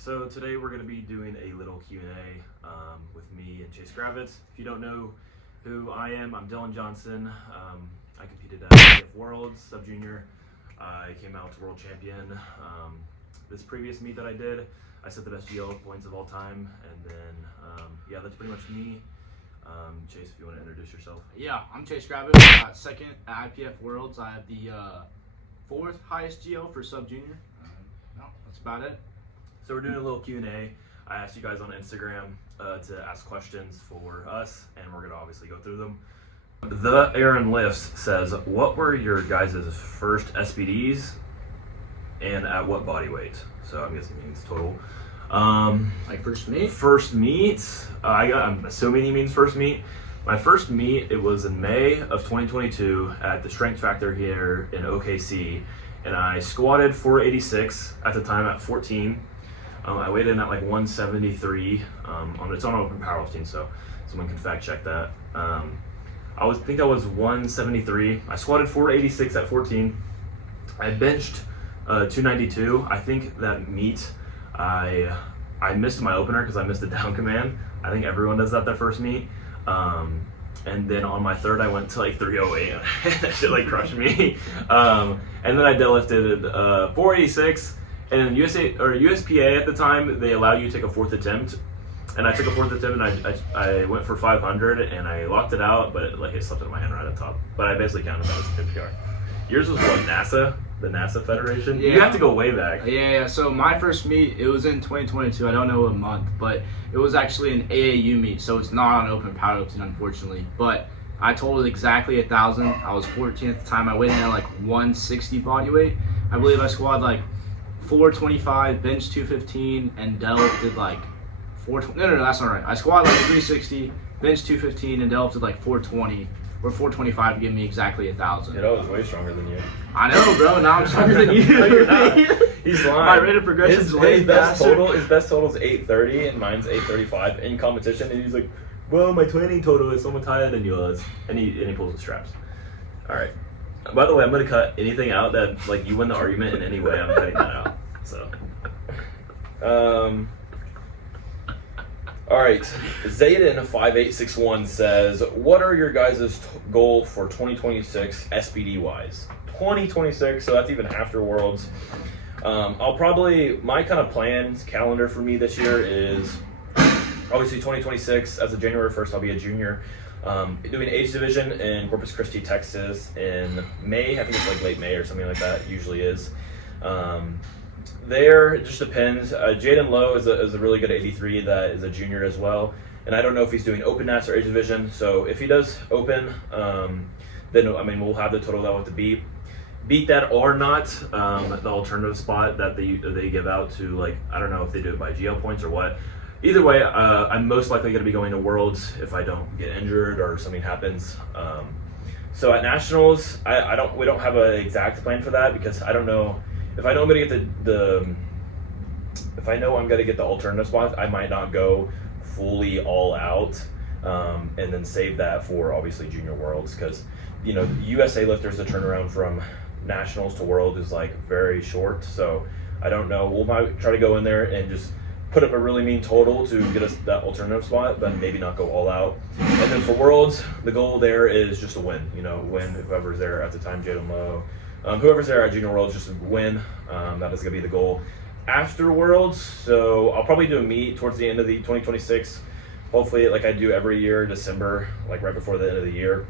So today we're going to be doing a little Q&A with me and Chase Gravitz. If you don't know who I am, I'm Dylan Johnson. I competed at IPF Worlds, sub-junior. I came out world champion. This previous meet that I did, I set the best GL points of all time. And then, yeah, that's pretty much me. Chase, if you want to introduce yourself. Yeah, I'm Chase Gravitz. Second at IPF Worlds. I have the fourth highest GL for sub-junior. No, that's about it. So we're doing a little Q&A. I asked you guys on Instagram to ask questions for us, and we're going to obviously go through them. The Aaron Lifts says, what were your guys' first SBDs and at what body weight? So I'm guessing he means total. Like first meet? First meet, I'm assuming he means first meet. My first meet, it was in May of 2022 at the Strength Factor here in OKC, and I squatted 486 at the time at 14. I weighed in at like 173. It's on open powerlifting, so someone can fact check that. I think I was 173. I squatted 486 at 14. I benched 292. I think that meet, I missed my opener because I missed the down command. I think everyone does that their first meet. And then on my third, I went to like 308. That shit like crushed me. And then I deadlifted 486. And USPA at the time, they allow you to take a fourth attempt. And I took a fourth attempt, and I went for 500, and I locked it out, but it slipped out of my hand right at the top. But I basically counted that as a good PR. Yours was what, NASA? The NASA Federation? Yeah. You have to go way back. Yeah. So my first meet, it was in 2022. I don't know what month, but it was actually an AAU meet, so it's not on open powerlifting, unfortunately. But I totaled exactly 1,000. I was 14 at the time. I weighed in at like 160 body weight. I believe I squatted like 425, bench 215, and deadlifted like 420. No, that's not right. I squatted like 360, bench 215, and deadlifted like 420 or 425 to give me exactly 1,000. Dude, I was way stronger than you. I know, bro. Now I'm stronger than you. No, you're not. He's lying. My rate of progression is way faster. His best total is 830, and mine's 835 in competition. And he's like, "Well, my training total is so much higher than yours," and he pulls the straps. All right. By the way, I'm gonna cut anything out that like you win the argument in any way. I'm cutting that out. So, all right. Zayden5861 says, "What are your guys' goal for 2026 SBD wise?" 2026, so that's even after Worlds. My kind of plans calendar for me this year is obviously 2026. As of January 1st, I'll be a junior. Doing age division in Corpus Christi, Texas in May. I think it's like late May or something like that. It usually is. There, it just depends. Jaden Lowe is a really good 83 that is a junior as well. And I don't know if he's doing open nats or age division. So if he does open, then we'll have the total that we'll have to beat. Beat that or not, the alternative spot that they give out to, like, I don't know if they do it by GL points or what. Either way, I'm most likely going to be going to Worlds if I don't get injured or something happens. So at Nationals, we don't have an exact plan for that because I don't know if I know I'm going to get if I know I'm going to get the alternative spot, I might not go fully all out and then save that for obviously Junior Worlds because USA lifters, the turnaround from Nationals to World is like very short. So I don't know. We might try to go in there and just put up a really mean total to get us that alternative spot, but maybe not go all out. And then for Worlds, the goal there is just to win. Win whoever's there at the time, Jaden Lowe. Whoever's there at Junior Worlds, just win. That is going to be the goal. After Worlds, so I'll probably do a meet towards the end of the 2026. Hopefully, like I do every year, December, like right before the end of the year.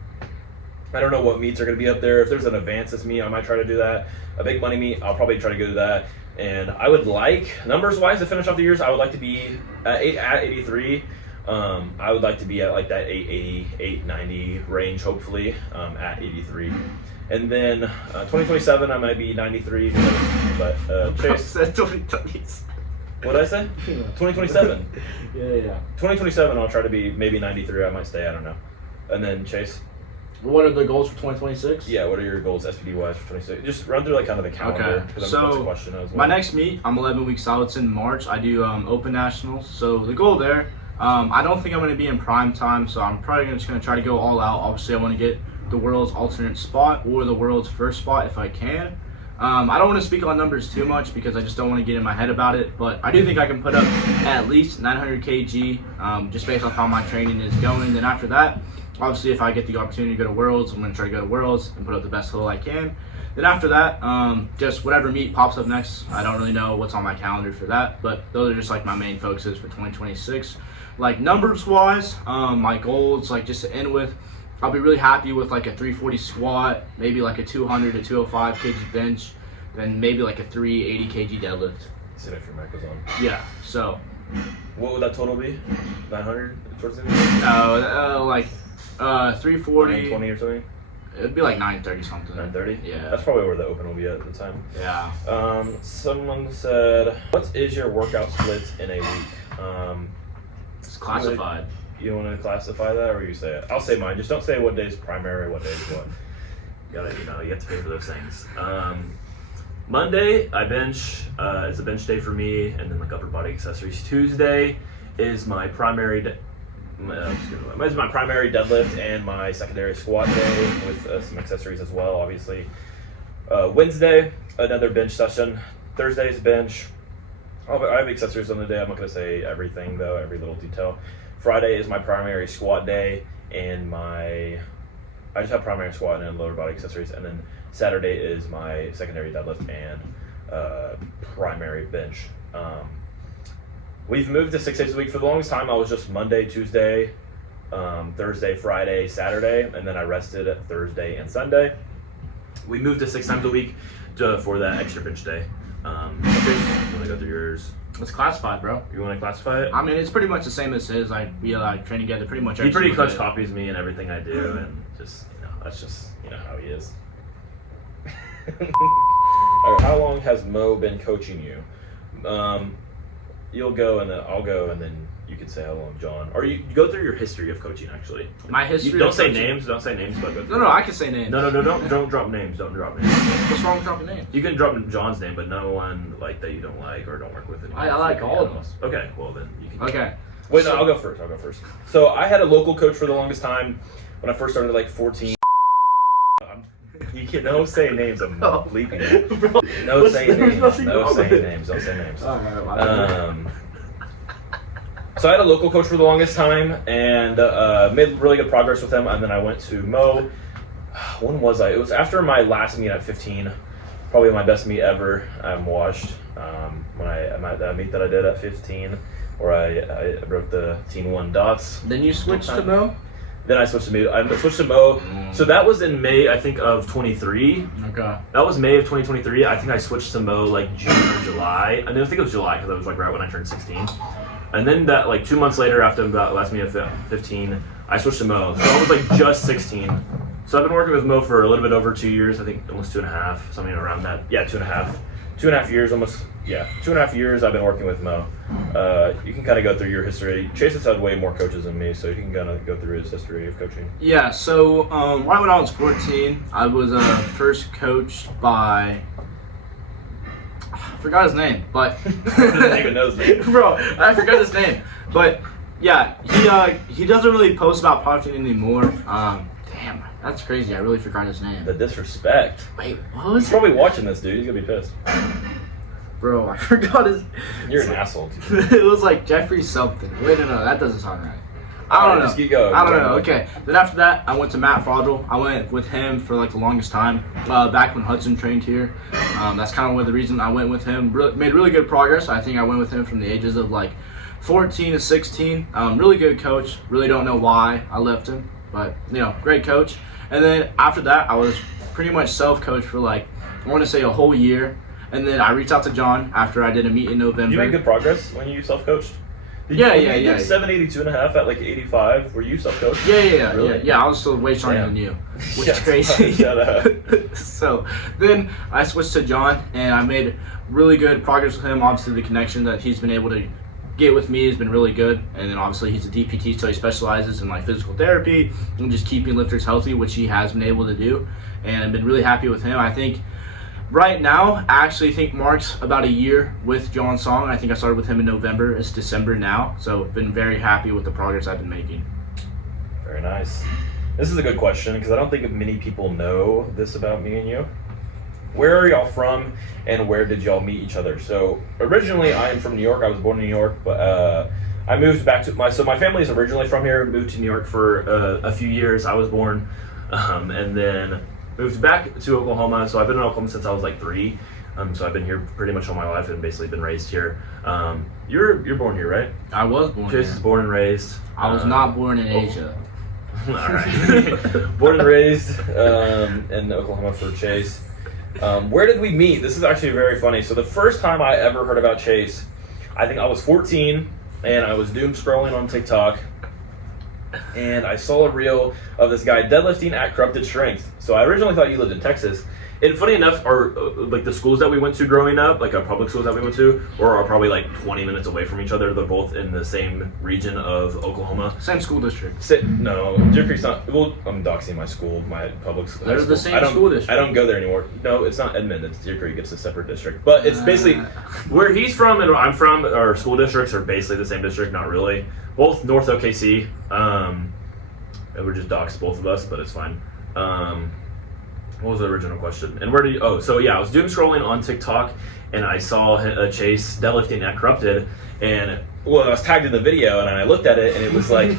I don't know what meets are going to be up there. If there's an advances meet, I might try to do that. A big money meet, I'll probably try to go to that. And I would like, numbers-wise, to finish off the years, I would like to be at 83. I would like to be at like that 880, 890 range, hopefully, at 83. And then 2027, I might be 93. But Chase said 2020s. What did I say? 2027. Yeah. 2027, I'll try to be maybe 93. I might stay. I don't know. And then Chase. What are the goals for 2026? Yeah, what are your goals SPD wise for 26? Just run through like kind of the calendar. Okay. That's So a question as well. my next meet, I'm 11 weeks out. It's in March. I do Open Nationals. So the goal there, I don't think I'm going to be in prime time, so I'm probably just going to try to go all out. Obviously, I want to get the world's alternate spot or the world's first spot if I can. I don't want to speak on numbers too much because I just don't want to get in my head about it, but I do think I can put up at least 900 kg just based off how my training is going. Then after that, obviously if I get the opportunity to go to Worlds, I'm going to try to go to Worlds and put up the best total I can. Then after that, just whatever meet pops up next. I don't really know what's on my calendar for that, but those are just like my main focuses for 2026. Like numbers wise, my goals, like just to end with, I'll be really happy with like a 340 squat, maybe like a 200 to 205 kg bench, then maybe like a 380 kg deadlift. See if your mic was on. Yeah, so. What would that total be? 900 towards the end? No, like 340. 920 or something? It'd be like 930 something. 930? Yeah. That's probably where the open will be at the time. Yeah. Someone said, what is your workout splits in a week? It's classified. You want to classify that, or you say it? I'll say mine. Just don't say what day's primary, what day's what. You have to pay for those things. Monday, I bench. It's a bench day for me, and then like upper body accessories. Tuesday is my primary. It's my primary deadlift and my secondary squat day with some accessories as well, obviously. Wednesday, another bench session. Thursday's bench. I have accessories on the day. I'm not going to say everything though, every little detail. Friday is my primary squat day, and I just have primary squat and lower body accessories. And then Saturday is my secondary deadlift and primary bench. We've moved to 6 days a week. For the longest time, I was just Monday, Tuesday, Thursday, Friday, Saturday, and then I rested Thursday and Sunday. We moved to 6 times a week for that extra bench day. You want to go through yours? It's classified, bro. You want to classify it? I mean, it's pretty much the same as his. We train together pretty much. He pretty much copies me and everything I do, and just that's just how he is. All right, how long has Mo been coaching you? You'll go and then I'll go and then you can say how long, John. Or you go through your history of coaching actually. My history. Don't say names. Don't say names. But No, I can say names. No, don't drop names. Don't drop names. What's wrong with dropping names? You can drop John's name, but no one like that you don't like or don't work with anymore. I like all of them. Okay, well then you can. Okay. Wait, no, I'll go first. So I had a local coach for the longest time when I first started, like 14. You can no say names. I'm bleeping it. No say names. No say names. Don't say names. So I had a local coach for the longest time and made really good progress with him. And then I went to Mo. When was I? It was after my last meet at 15. Probably my best meet ever. I'm washed. When that meet that I did at 15, where I broke the Teen 1 dots. Then you switched to Mo? Then I switched to Mo. So that was in May, I think, of 23. Okay. That was May of 2023. I think I switched to Mo like June or July. I think it was July because that was like right when I turned 16. And then that like 2 months later, after that last meet of 15, I switched to Mo. So I was like just 16. So I've been working with Mo for a little bit over 2 years. I think almost 2.5, something around that. Yeah, 2.5. 2.5 years, almost. Yeah, 2.5 years I've been working with Mo. You can kind of go through your history. Chase has had way more coaches than me, so you can kind of go through his history of coaching. Yeah, so right when I was 14, I was first coached by... I forgot his name, but... I didn't even know his name. Bro, I forgot his name. But, yeah, he doesn't really post about powerlifting anymore. Damn, that's crazy. I really forgot his name. The disrespect. Wait, what was He's it? probably watching this, dude. He's going to be pissed. Bro, I forgot his... You're an asshole, too. It was like Jeffrey something. Wait, no, that doesn't sound right. I don't know. Just keep going. I don't know. Okay. Then after that, I went to Matt Fraudel. I went with him for like the longest time. Back when Hudson trained here. That's kind of one of the reasons I went with him. Made really good progress. I think I went with him from the ages of like 14 to 16. Really good coach. Really don't know why I left him, but great coach. And then after that, I was pretty much self-coached for like, I want to say a whole year. And then I reached out to John after I did a meet in November. You made good progress when you self-coached? Yeah. You did 782.5 at like 85. Were you self-coached? Yeah. Really? Yeah, I was still way stronger than you, which is crazy. Shut up. So then I switched to John, and I made really good progress with him. Obviously, the connection that he's been able to get with me has been really good. And then obviously he's a DPT, so he specializes in like physical therapy and just keeping lifters healthy, which he has been able to do. And I've been really happy with him. I think right now, I actually think marks about a year with John Song. I think I started with him in November. It's December now. So been very happy with the progress I've been making. Very nice. This is a good question because I don't think many people know this about me and you. where are y'all from, and where did y'all meet each other? So originally, I am from New York. I was born in New York, but I moved back to my family is originally from here. Moved to New York for a few years. I was born, and then moved back to Oklahoma. So I've been in Oklahoma since I was like 3. So I've been here pretty much all my life and basically been raised here. You're born here, right? I was born Chase here. is born and raised. I was not born in Asia. All right. Born and raised in Oklahoma for Chase. Where did we meet? This is actually very funny. So the first time I ever heard about Chase, I think I was 14, and I was doom scrolling on TikTok, and I saw a reel of this guy deadlifting at Corrupted Strength. So I originally thought you lived in Texas. And funny enough, our like the schools that we went to growing up, like our public schools that we went to, are probably like 20 minutes away from each other. They're both in the same region of Oklahoma. Same school district. No, Deer Creek's not. Well, I'm doxing my school, my public school. They're the same school district. I don't go there anymore. No, it's not Edmond. It's Deer Creek. It's a separate district. But it's basically where he's from and where I'm from. Our school districts are basically the same district. Not really. Both North OKC. And we're just doxed both of us, but it's fine. What was the original question? And where do you? Oh, so yeah, I was doom scrolling on TikTok, and I saw Chase deadlifting at Corrupted, and well, I was tagged in the video, and I looked at it, and it was like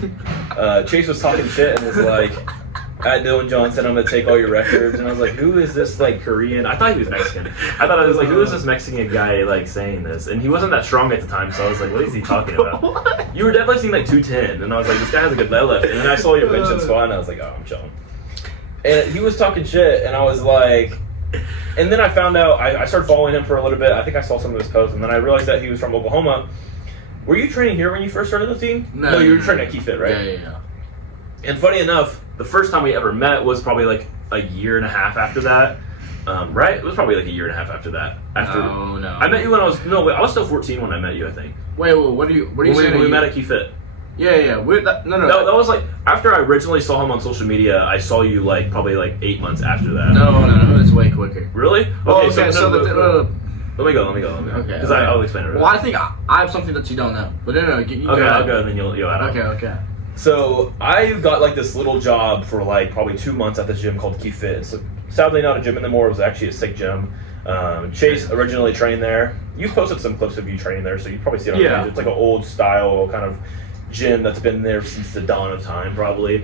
Chase was talking shit and was like, "At Dylan Johnson, I'm gonna take all your records," and I was like, "Who is this like Korean?" I thought he was Mexican. I thought I was like, "Who is this Mexican guy like saying this?" And he wasn't that strong at the time, so I was like, "What is he talking about?" You were deadlifting like 210, and I was like, "This guy has a good deadlift." And then I saw your bench and squat, and I was like, "Oh, I'm chilling." And he was talking shit, and I was like, and then I found out, I started following him for a little bit. I think I saw some of his posts, and then I realized that he was from Oklahoma. Were you training here when you first started lifting? No, you were training at Keep Fit, right? Yeah. And funny enough, the first time we ever met was probably like a year and a half after that. Right? It was probably like a year and a half after that. No. I met you when I was still 14 when I met you, I think. Wait, what are you saying? When we met at Keep Fit. Yeah. No. That was like after I originally saw him on social media. I saw you like probably like 8 months after that. No, it's way quicker. Really? Okay, Okay, let me go. Okay. Because I'll explain it. Well, I think I have something that you don't know. But no. You Okay, I'll go and then you'll add on. Okay. So I got like this little job for like probably 2 months at this gym called Keep Fit. It's sadly not a gym anymore. It was actually a sick gym. Chase originally trained there. You posted some clips of you training there, so you probably see it on Yeah. page. It's like an old style kind of gym that's been there since the dawn of time, probably.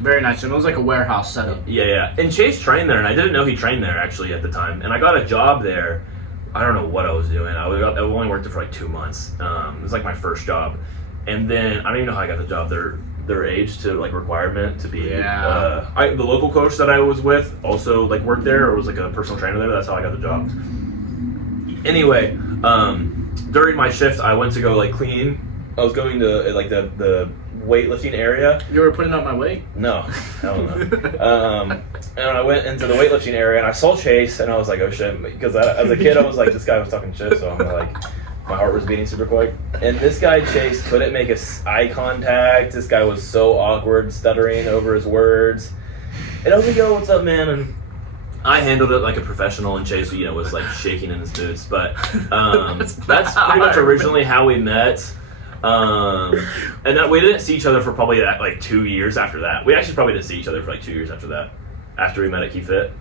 Very nice gym. It was like a warehouse setup. Yeah. And Chase trained there, and I didn't know he trained there actually at the time. And I got a job there. I don't know what I was doing. I only worked there for like 2 months. It was like my first job. And then I don't even know how I got the job. Their age to like requirement to be. Yeah. The local coach that I was with also like worked there or was like a personal trainer there. That's how I got the job. Anyway, during my shift, I went to go like clean. I was going to like the weightlifting area. You were putting up my weight? No, hell no. And I went into the weightlifting area and I saw Chase and I was like, oh shit, because as a kid I was like, this guy was talking shit, so I'm like, my heart was beating super quick. And this guy Chase couldn't make eye contact. This guy was so awkward, stuttering over his words. And I was like, yo, what's up, man? And I handled it like a professional, and Chase, was like shaking in his boots. But that's pretty much originally how we met. And that we didn't see each other for probably like 2 years after that. We actually probably didn't see each other for like 2 years after that. After we met at Keep Fit.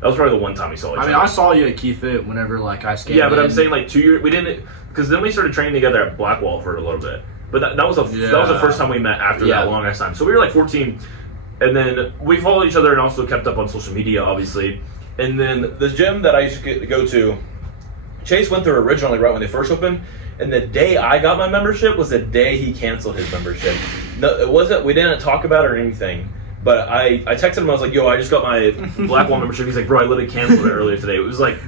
That was probably the one time we saw each other. I saw you at Keep Fit whenever like I skated. Yeah, but I'm saying like 2 years. We didn't, because then we started training together at Blackwall for a little bit. But that was the first time we met after that long ass time. So we were like 14, and then we followed each other and also kept up on social media, obviously. And then the gym that I used to go to, Chase went there originally right when they first opened. And the day I got my membership was the day he canceled his membership. No, it wasn't. We didn't talk about it or anything. But I texted him. I was like, "Yo, I just got my Blackwall membership." He's like, "Bro, I literally canceled it earlier today." It was like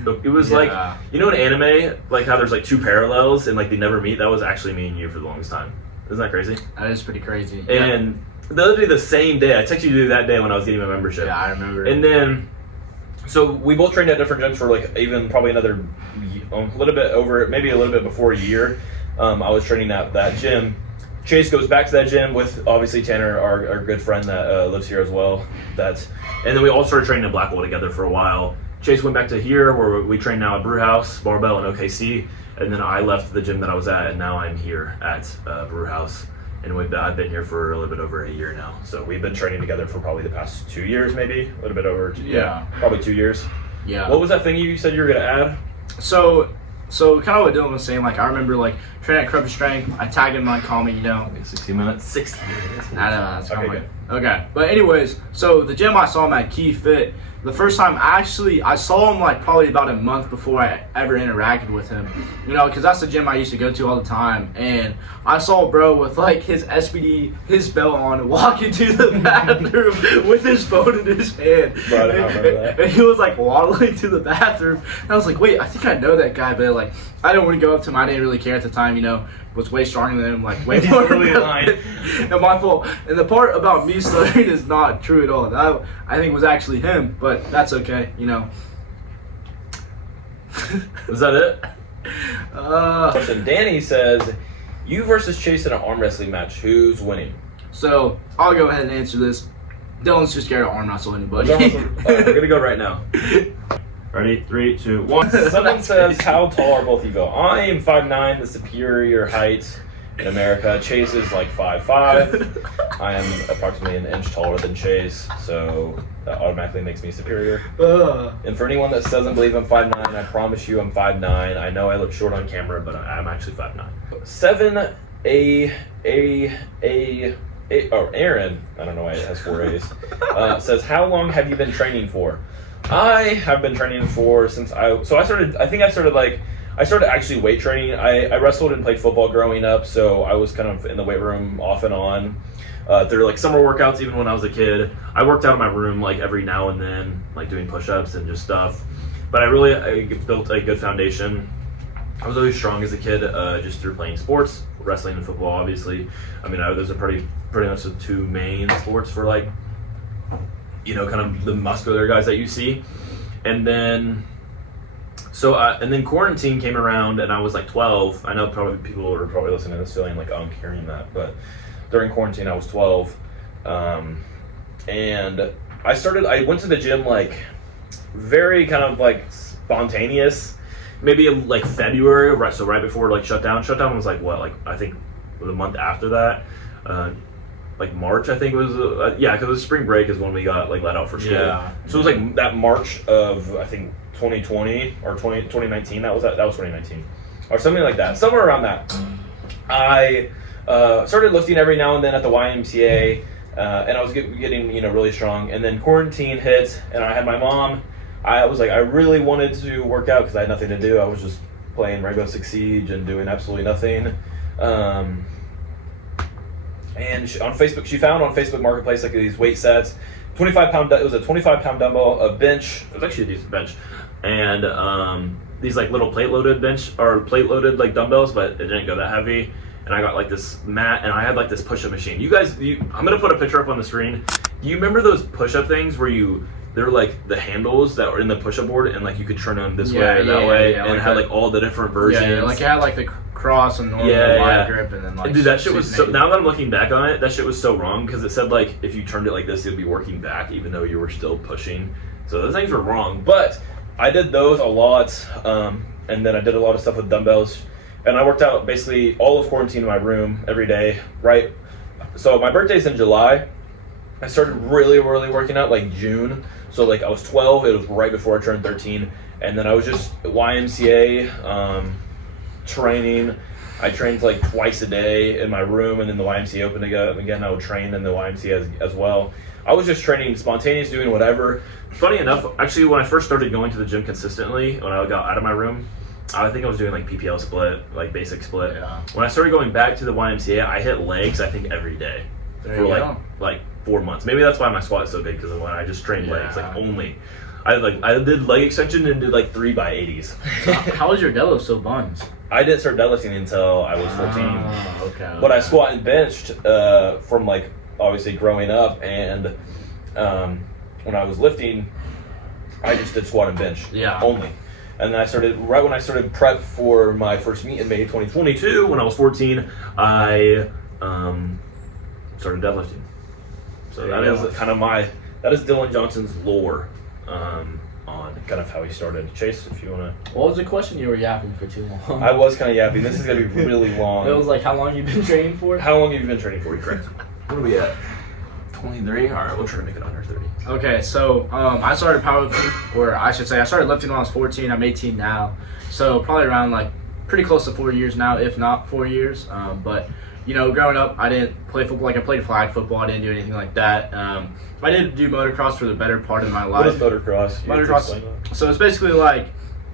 in anime, like how there's like two parallels and like they never meet. That was actually me and you for the longest time. Isn't that crazy? That is pretty crazy. And literally the same day, I texted you that day when I was getting my membership. Yeah, I remember. And then, so we both trained at different gyms for like even probably another little bit over, maybe a little bit before a year. I was training at that gym. Chase goes back to that gym with obviously Tanner, our good friend that lives here as well. And then we all started training at Blackwell together for a while. Chase went back to here where we train now at Brewhouse, Barbell, and OKC. And then I left the gym that I was at, and now I'm here at Brewhouse. And I've been here for a little bit over a year now. So we've been training together for probably the past 2 years, maybe a little bit over. Probably 2 years. Yeah. What was that thing you said you were gonna add? So kind of what Dylan was saying. Like I remember like training at Crump Strength. I tagged him like call me, 60 minutes. 60 minutes. I know that's Okay, okay. good. Okay, but anyways, so the gym I saw him at Key Fit. The first time I saw him like probably about a month before I ever interacted with him, because that's the gym I used to go to all the time. And I saw bro with like his SBD, his belt on, walk into the bathroom with his phone in his hand. Bro, I remember that. And he was like waddling to the bathroom. And I was like, wait, I think I know that guy, but like I didn't want to go up to him. I didn't really care at the time, was way stronger than him, like way more. Really lying. And my fault. And the part about me stuttering is not true at all. That I think was actually him, but that's okay, Was that it? Uh, Question. Danny says, you versus Chase in an arm wrestling match. Who's winning? so I'll go ahead and answer this. Dylan's too scared to arm wrestle anybody. We're gonna go right now. Ready? 3, 2, 1. Someone says, how tall are both of you go? I am 5'9", the superior height in America. Chase is like 5'5". I am approximately an inch taller than Chase, so that automatically makes me superior. And for anyone that doesn't believe I'm 5'9", I promise you I'm 5'9". I know I look short on camera, but I'm actually 5'9". Aaron, I don't know why it has 4 A's, says, how long have you been training for? I have been training for since I started actually weight training. I wrestled and played football growing up, so I was kind of in the weight room off and on. There were like summer workouts even when I was a kid. I worked out in my room like every now and then, like doing push-ups and just stuff. But I built a good foundation. I was always strong as a kid, just through playing sports, wrestling and football, obviously. I mean, those are pretty much the two main sports for like, kind of the muscular guys that you see. And then, and then quarantine came around and I was like 12. I know probably people are probably listening to this feeling like, oh, I'm carrying that. But during quarantine, I was 12. And I went to the gym like very kind of like spontaneous, maybe like February, right? So right before like shutdown. Shutdown was like what? Like I think the month after that. Like March, I think it was, because it was spring break is when we got like let out for school. Yeah. So it was like that March of I think 2020 or 2019. That was 2019 or something like that, somewhere around that. I started lifting every now and then at the YMCA, and I was getting really strong. And then quarantine hit, and I had my mom. I was like, I really wanted to work out because I had nothing to do. I was just playing Rainbow Six Siege and doing absolutely nothing. And she found on Facebook Marketplace like these weight sets, 25-pound. It was a 25-pound dumbbell, a bench. It was actually a decent bench, and these like little plate-loaded like dumbbells, but it didn't go that heavy. And I got like this mat, and I had like this push-up machine. I'm gonna put a picture up on the screen. Do you remember those push-up things where they're like the handles that were in the push-up board, and like you could turn them this way, that way, and like it had like all the different versions. Yeah, like it had like the cross and normal wide grip, and then like. Dude, that shit was so. Now that I'm looking back on it, that shit was so wrong because it said like if you turned it like this, it would be working back, even though you were still pushing. So those things were wrong. But I did those a lot, and then I did a lot of stuff with dumbbells, and I worked out basically all of quarantine in my room every day. Right. So my birthday's in July. I started really working out like June. So like I was 12, it was right before I turned 13, and then I was just YMCA training. I trained like twice a day in my room, and then the YMCA opened again. I would train in the YMCA as well. I was just training spontaneous, doing whatever. Funny enough, actually, when I first started going to the gym consistently, when I got out of my room, I think I was doing like PPL split, like basic split. Yeah. When I started going back to the YMCA, I hit legs, I think every day for like 4 months. Maybe that's why my squat is so big, because when I just trained legs, like only. I did leg extension and did like 3x80s. So how was your deadlift so buns? I didn't start deadlifting until I was 14. Oh, okay. But I squat and benched from like obviously growing up, and when I was lifting, I just did squat and bench only. And then right when I started prep for my first meet in May 2022, when I was 14, I started deadlifting. So that is Dylan Johnson's lore on kind of how he started. Chase, if you want to. What was the question? You were yapping for too long. I was kind of yapping. This is going to be really long. It was like, how long you been training for? How long have you been training for? Correct. What are we at? 23. All right, we'll try to make it under 30. Okay, so I started powerlifting, or I should say I started lifting when I was 14. I'm 18 now, so probably around like pretty close to 4 years now, if not 4 years. But you know, growing up, I didn't play football. Like I played flag football. I didn't do anything like that. I did do motocross for the better part of my life. What is motocross? You have to explain that. So it's basically like,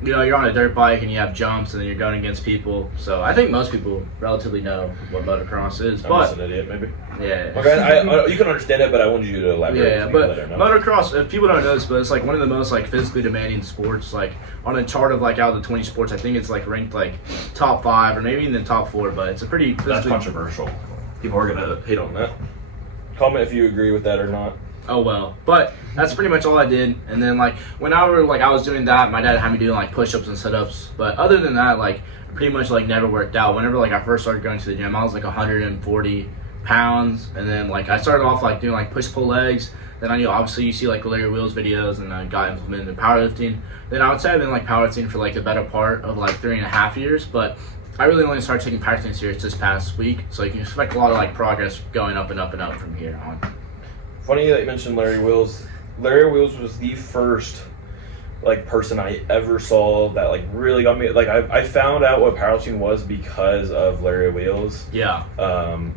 you know, you're on a dirt bike and you have jumps and then you're going against people. So I think most people relatively know what motocross is. I'm But just an idiot, maybe. yeah. Okay, I you can understand it, but I wanted you to elaborate. Yeah, so you but can let her know. motocross, if people don't know this, but it's like one of the most like physically demanding sports. Like on a chart of like out of the 20 sports, I think it's like ranked like top 5 or maybe even top 4. But it's a pretty That's physically. controversial. People are gonna hate on that. Comment if you agree with that or not. Oh well, but that's pretty much all I did. And then like when I was doing that, my dad had me doing like push-ups and sit-ups. But other than that, like pretty much like never worked out. Whenever like I first started going to the gym, I was like 140 pounds, and then like I started off like doing like push-pull legs. Then I knew obviously you see like Larry Wheels videos, and I got implemented in powerlifting. Then I would say I've been like powerlifting for like the better part of like 3.5 years, but I really only started taking powerlifting serious this past week. So you can expect a lot of like progress going up and up and up from here on. Funny that you mentioned Larry Wheels. Larry Wheels was the first like person I ever saw that like really got me. Like I found out what powerlifting was because of Larry Wheels. Yeah.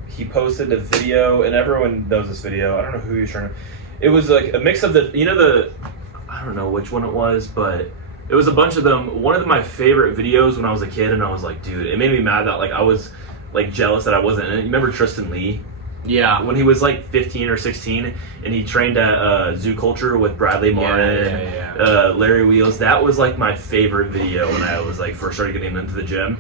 He posted a video, and everyone knows this video. I don't know who he was trying to. It was like a mix of I don't know which one it was, but it was a bunch of them. One of my favorite videos when I was a kid, and I was like, dude, it made me mad that like I was like jealous that I wasn't in it. You remember Tristan Lee? Yeah. When he was like 15 or 16 and he trained at Zoo Culture with Bradley Martin, Larry Wheels. That was like my favorite video when I was like first started getting into the gym.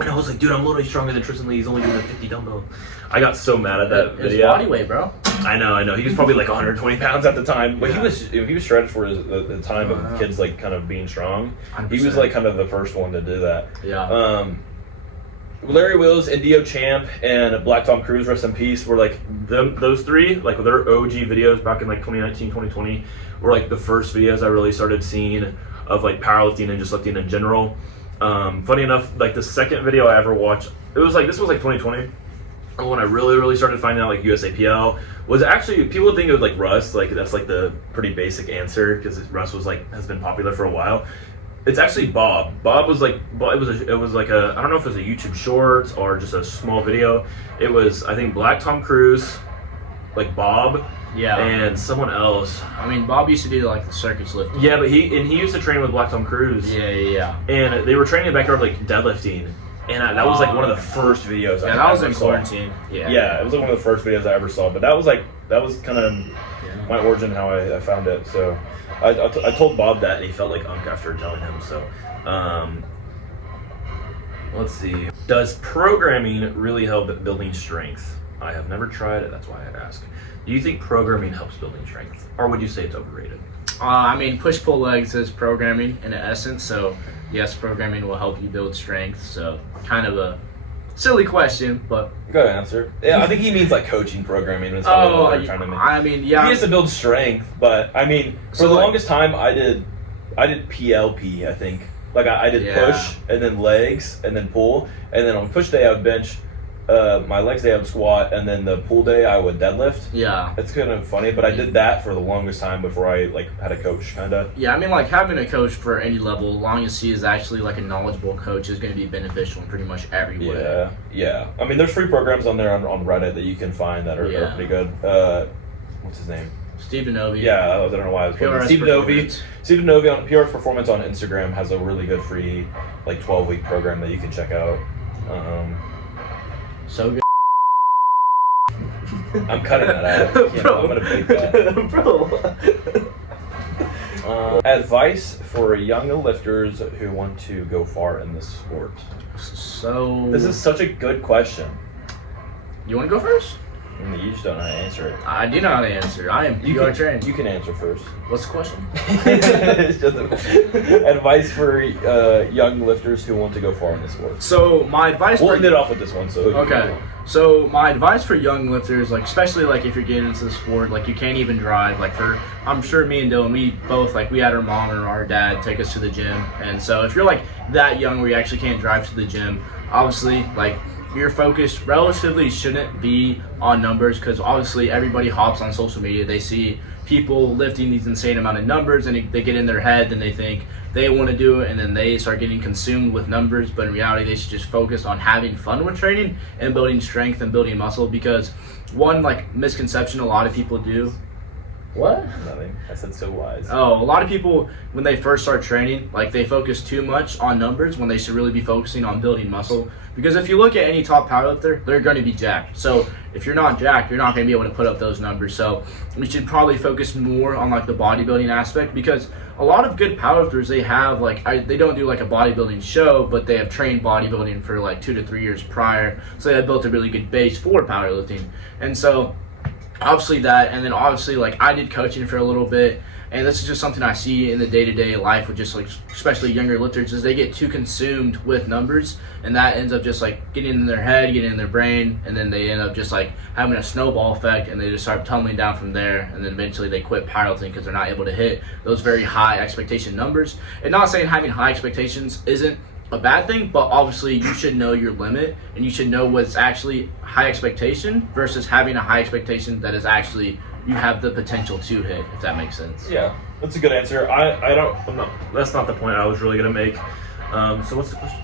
And I was like, dude, I'm literally stronger than Tristan Lee. He's only doing a 50 dumbbell. I got so mad at that His video. body weight, bro. I know. He was probably like 120 pounds at the time, but he was shredded for the time of kids like kind of being strong. 100%. He was like kind of the first one to do that. Yeah. Larry Wheels, Indio Champ, and Black Tom Cruise, rest in peace, were like those three, like their OG videos back in like 2019, 2020, were like the first videos I really started seeing of like powerlifting and just lifting in general. Funny enough, like the second video I ever watched, this was like 2020. And when I really started finding out like USAPL was actually, people think it was like Russ, like that's like the pretty basic answer because Russ was like has been popular for a while. It's actually Bob. Bob was like, it was like I don't know if it was a YouTube short or just a small video. It was, I think, Black Tom Cruise, like Bob, Yeah. and someone else. I mean, Bob used to do like the circuits lift. Yeah, but he used to train with Black Tom Cruise. Yeah. And they were training in the backyard like deadlifting, and that was like one of the first videos. Yeah, I that was ever in saw. quarantine. Yeah, it was like one of the first videos I ever saw. But that was kind of my origin, how I found it. So I told Bob that, and he felt like unk after telling him. So let's see. Does programming really help at building strength? I have never tried it. That's why I ask. Do you think programming helps building strength, or would you say it's overrated? I mean, push-pull legs is programming in essence. So yes, programming will help you build strength. So kind of a silly question, but Good answer. Yeah, I think he means like coaching programming. Is probably what they're trying to make. I mean, yeah. He has to build strength, but I mean, for So, the like- longest time, I did PLP. I think like I did Yeah. push and then legs and then pull, and then on push day I would bench. My legs day I would squat, and then the pull day I would deadlift. Yeah. It's kind of funny, but I did that for the longest time before I like had a coach, kind of. Yeah, I mean, like having a coach for any level, as long as he is actually like a knowledgeable coach, is going to be beneficial in pretty much every way. Yeah. I mean, there's free programs on there on Reddit that you can find that are pretty good. What's his name? Stephen Novi. Yeah, I don't know why I was PRS Stephen Novi. Performance. Stephen Novi on PRS Performance on Instagram has a really good free like 12-week program that you can check out. So good. I'm cutting that out. I'm gonna bleep that. Bro. Advice for young lifters who want to go far in this sport. So This is such a good question. You want to go first? And you just don't know how to answer it. I do know how to answer. I am You PR can, trained. you can answer first. What's the question? It's just advice for young lifters who want to go far in this sport. So my advice. We'll for end it off with this one. So Okay. So my advice for young lifters, like especially like if you're getting into the sport, like you can't even drive. Like I'm sure me and Dylan, we both like we had our mom or our dad take us to the gym, and so if you're like that young where you actually can't drive to the gym, obviously like your focus relatively shouldn't be on numbers, because obviously everybody hops on social media. They see people lifting these insane amount of numbers and they get in their head and they think they want to do it, and then they start getting consumed with numbers. But in reality, they should just focus on having fun with training and building strength and building muscle, because one like misconception a lot of people do. What? Nothing. I said so wise. Oh, a lot of people, when they first start training, like they focus too much on numbers when they should really be focusing on building muscle. Because if you look at any top powerlifter, they're going to be jacked. So if you're not jacked, you're not going to be able to put up those numbers. So we should probably focus more on like the bodybuilding aspect, because a lot of good powerlifters, they have like, they don't do like a bodybuilding show, but they have trained bodybuilding for like 2 to 3 years prior. So they have built a really good base for powerlifting. And so obviously that, and then obviously like I did coaching for a little bit, and this is just something I see in the day-to-day life with just like especially younger lifters, is they get too consumed with numbers, and that ends up just like getting in their head, getting in their brain, and then they end up just like having a snowball effect, and they just start tumbling down from there, and then eventually they quit powerlifting because they're not able to hit those very high expectation numbers. And not saying having high expectations isn't a bad thing, but obviously you should know your limit, and you should know what's actually high expectation versus having a high expectation that is actually you have the potential to hit, if that makes sense. Yeah, that's a good answer. That's not the point I was really gonna make. So what's the question?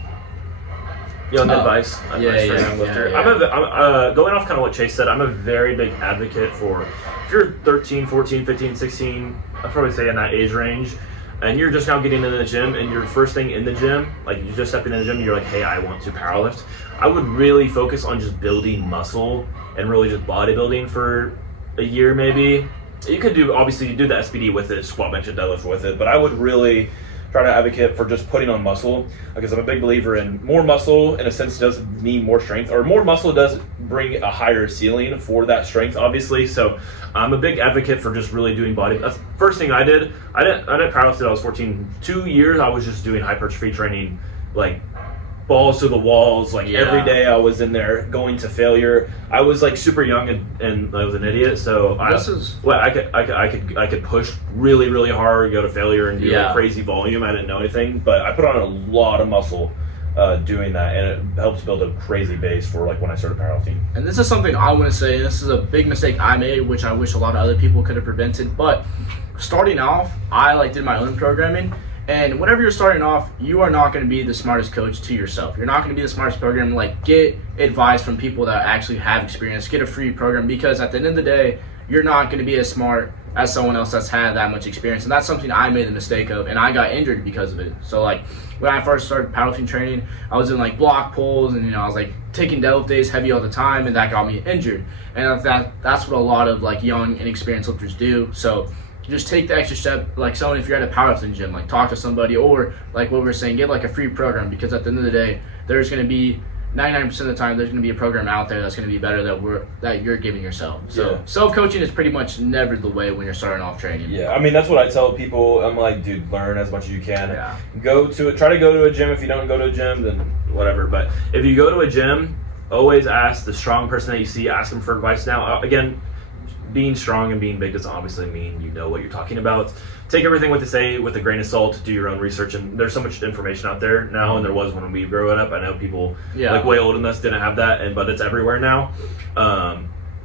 Advice. Advice for a young lifter. I'm going off kind of what Chase said. I'm a very big advocate for, if you're 13, 14, 15, 16, I'd probably say in that age range, and you're just now getting into the gym, and your first thing in the gym, like you're just stepping in the gym, and you're like, hey, I want to powerlift. I would really focus on just building muscle and really just bodybuilding for a year maybe. You could do, obviously you do the SBD with it, squat, bench, and deadlift with it, but I would really try to advocate for just putting on muscle, because I'm a big believer in more muscle in a sense does mean more strength, or more muscle does bring a higher ceiling for that strength, obviously. So I'm a big advocate for just really doing body. That's the first thing I did. I didn't powerlift until I was 14. 2 years I was just doing hypertrophy training, like balls to the walls, like every day I was in there going to failure. I was like super young and I was an idiot, so I could push really, really hard, go to failure, and do like crazy volume. I didn't know anything, but I put on a lot of muscle doing that, and it helps build a crazy base for like when I started powerlifting. And this is something I want to say, this is a big mistake I made, which I wish a lot of other people could have prevented. But starting off, I like did my own programming. And whenever you're starting off, you are not going to be the smartest coach to yourself. You're not going to be the smartest program. Like, get advice from people that actually have experience. Get a free program, because at the end of the day, you're not going to be as smart as someone else that's had that much experience. And that's something I made the mistake of, and I got injured because of it. So, like, when I first started powerlifting training, I was doing, like, block pulls, and, I was, like, taking deadlift days heavy all the time, and that got me injured. And that's what a lot of, like, young, inexperienced lifters do. So just take the extra step, like someone, if you're at a powerlifting gym, like talk to somebody, or like what we were saying, get like a free program, because at the end of the day, there's going to be 99% of the time there's going to be a program out there that's going to be better that you're giving yourself. So self-coaching is pretty much never the way when you're starting off training. Yeah, I mean, that's what I tell people. I'm like, dude, learn as much as you can. Yeah. Try to go to a gym. If you don't go to a gym, then whatever. But if you go to a gym, always ask the strong person that you see, ask them for advice. Now, again, being strong and being big doesn't obviously mean you know what you're talking about. Take everything what they say with a grain of salt. Do your own research, and there's so much information out there now, and there was when we grew up. I know people like way older than us didn't have that, but it's everywhere now.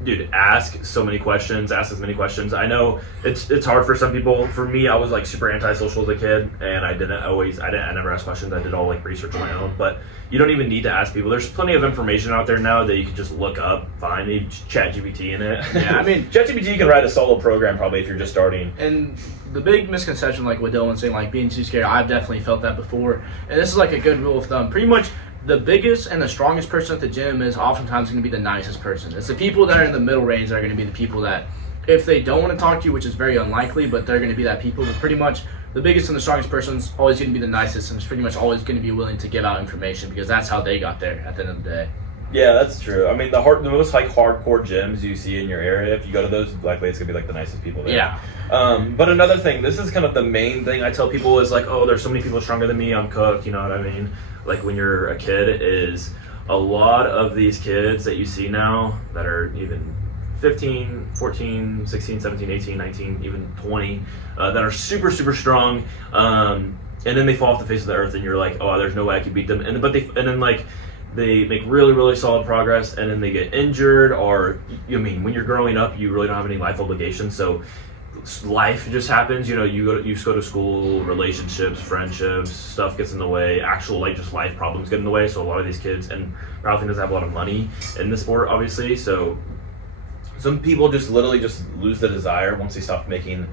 Dude, ask so many questions. Ask as many questions. I know it's hard for some people. For me, I was like super antisocial as a kid, and I never asked questions. I did all like research on my own. But you don't even need to ask people. There's plenty of information out there now that you can just look up, find. You ChatGPT in it. Yeah, I mean, ChatGPT can write a solo program probably if you're just starting. And the big misconception, like what Dylan saying, like being too scared, I've definitely felt that before. And this is like a good rule of thumb. Pretty much, the biggest and the strongest person at the gym is oftentimes going to be the nicest person. It's the people that are in the middle range that are going to be the people that, if they don't want to talk to you, which is very unlikely, but they're going to be that people. But pretty much the biggest and the strongest person's always going to be the nicest, and it's pretty much always going to be willing to give out information, because that's how they got there at the end of the day. Yeah, that's true. I mean, the most like hardcore gyms you see in your area, if you go to those, likely it's gonna be like the nicest people there. Yeah. But another thing, this is kind of the main thing I tell people is like, oh, there's so many people stronger than me, I'm cooked, you know what I mean? Like when you're a kid, is a lot of these kids that you see now that are even 15, 14, 16, 17, 18, 19, even 20, that are super, super strong, and then they fall off the face of the earth, and you're like, oh, there's no way I could beat them. And then like they make really, really solid progress, and then they get injured, or when you're growing up, you really don't have any life obligations, so life just happens. You just go to school, relationships, friendships, stuff gets in the way, actual like just life problems get in the way. So a lot of these kids, and powerlifting doesn't have a lot of money in the sport, obviously, so some people just literally just lose the desire once they stop making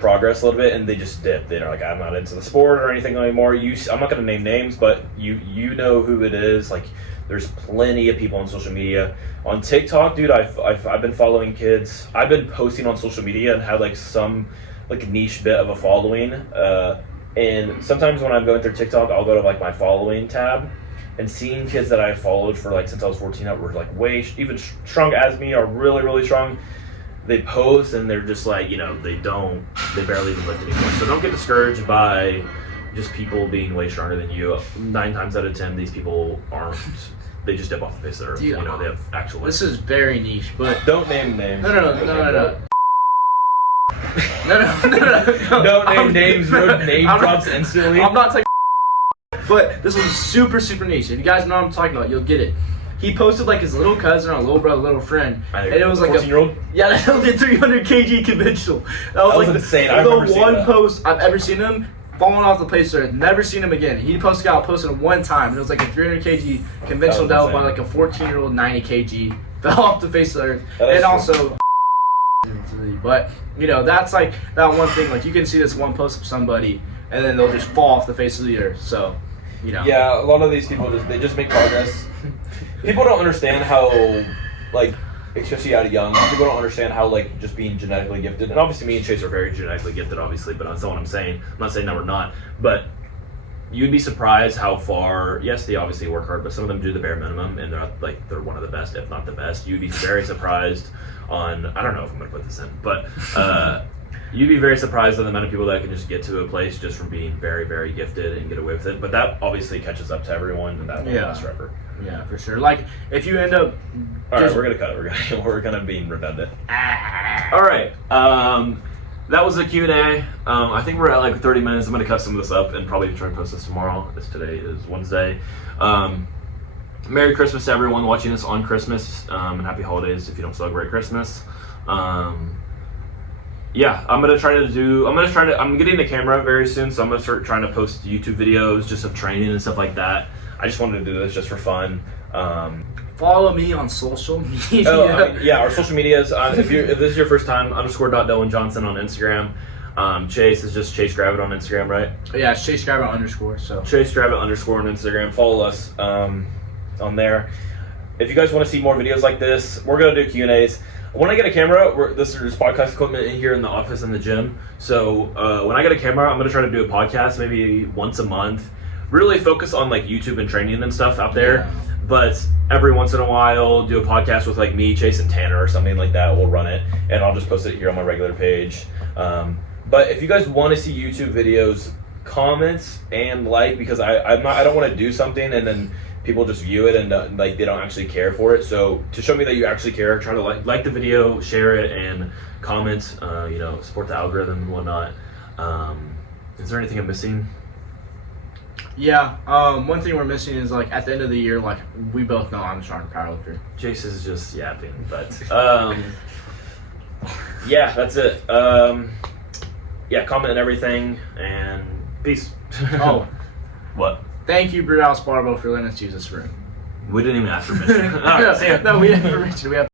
progress a little bit, and they just dip. They're like, I'm not into the sport or anything anymore. I'm not going to name names, but you know who it is. Like, there's plenty of people on social media. On TikTok, dude, I've been following kids. I've been posting on social media and had like some like niche bit of a following. And sometimes when I'm going through TikTok, I'll go to like my following tab, and seeing kids that I followed for like since I was 14 that were like way even strong as me, are really, really strong. They post and they're just like, they barely even lift anymore. So don't get discouraged by just people being way stronger than you. 9 times out of 10, these people aren't. They just dip off the face of the earth. Dude, They have actual. This is very niche, but Don't name names. No. Don't name names. Name drops instantly. I'm not taking. But this was super, super niche. If you guys know what I'm talking about, you'll get it. He posted like his little cousin or little brother, little friend, and it was like 14-year-old. Yeah, that was a 300 kg conventional. That was like insane. I the remember seeing one that. post I've ever seen him. Falling off the place of earth. Never seen him again. He posted him one time, and it was like a 300 kg conventional That was deadlift by insane. like a 14-year-old 90 kg. Fell off the face of the earth. That is And true. also, but that's like that one thing. Like, you can see this one post of somebody, and then they'll just fall off the face of the earth. So, Yeah, a lot of these people just make progress. People don't understand how, like, especially out of young, people don't understand how, like, just being genetically gifted. And obviously me and Chase are very genetically gifted, obviously, but that's not what I'm saying. I'm not saying that we're not. But you'd be surprised how far, yes, they obviously work hard, but some of them do the bare minimum, and they're one of the best, if not the best. You'd be very surprised on, I don't know if I'm going to put this in, but you'd be very surprised on the amount of people that can just get to a place just from being very, very gifted and get away with it. But that obviously catches up to everyone, and that won't last forever. Yeah, for sure. Like, if you end up All right, we're gonna cut it. We're gonna be redundant. All right, that was the Q&A. I think we're at like 30 minutes. I'm gonna cut some of this up and probably try and post this tomorrow, as today is Wednesday. Merry Christmas to everyone watching this on Christmas, and happy holidays if you don't celebrate Christmas. Yeah, I'm getting the camera very soon, so I'm gonna start trying to post YouTube videos just of training and stuff like that. I just wanted to do this just for fun. follow me on social media. Our social medias. If this is your first time, _Dylan Johnson on Instagram. Chase is just Chase Gravit on Instagram, right? Yeah, it's Chase Gravit _. So Chase Gravit _ on Instagram. Follow us on there. If you guys want to see more videos like this, we're gonna do Q&As. When I get a camera, there's podcast equipment in here in the office and the gym. So when I get a camera, I'm gonna try to do a podcast maybe once a month. Really focus on like YouTube and training and stuff out there. Yeah. But every once in a while, do a podcast with like me, Chase, and Tanner or something like that. We'll run it, and I'll just post it here on my regular page. But if you guys want to see YouTube videos, comment and like, because I don't want to do something and then people just view it and like they don't actually care for it. So to show me that you actually care, try to like the video, share it, and comment. Support the algorithm and whatnot. Is there anything I'm missing? yeah, one thing we're missing is like at the end of the year, like we both know I'm a stronger powerlifter. Chase is just yapping, but yeah, that's it. Yeah, comment and everything, and peace. Oh, What? thank you, Brewhouse Barbell, for letting us use this room. We didn't even ask permission. All right, see ya. No, we didn't permission. We have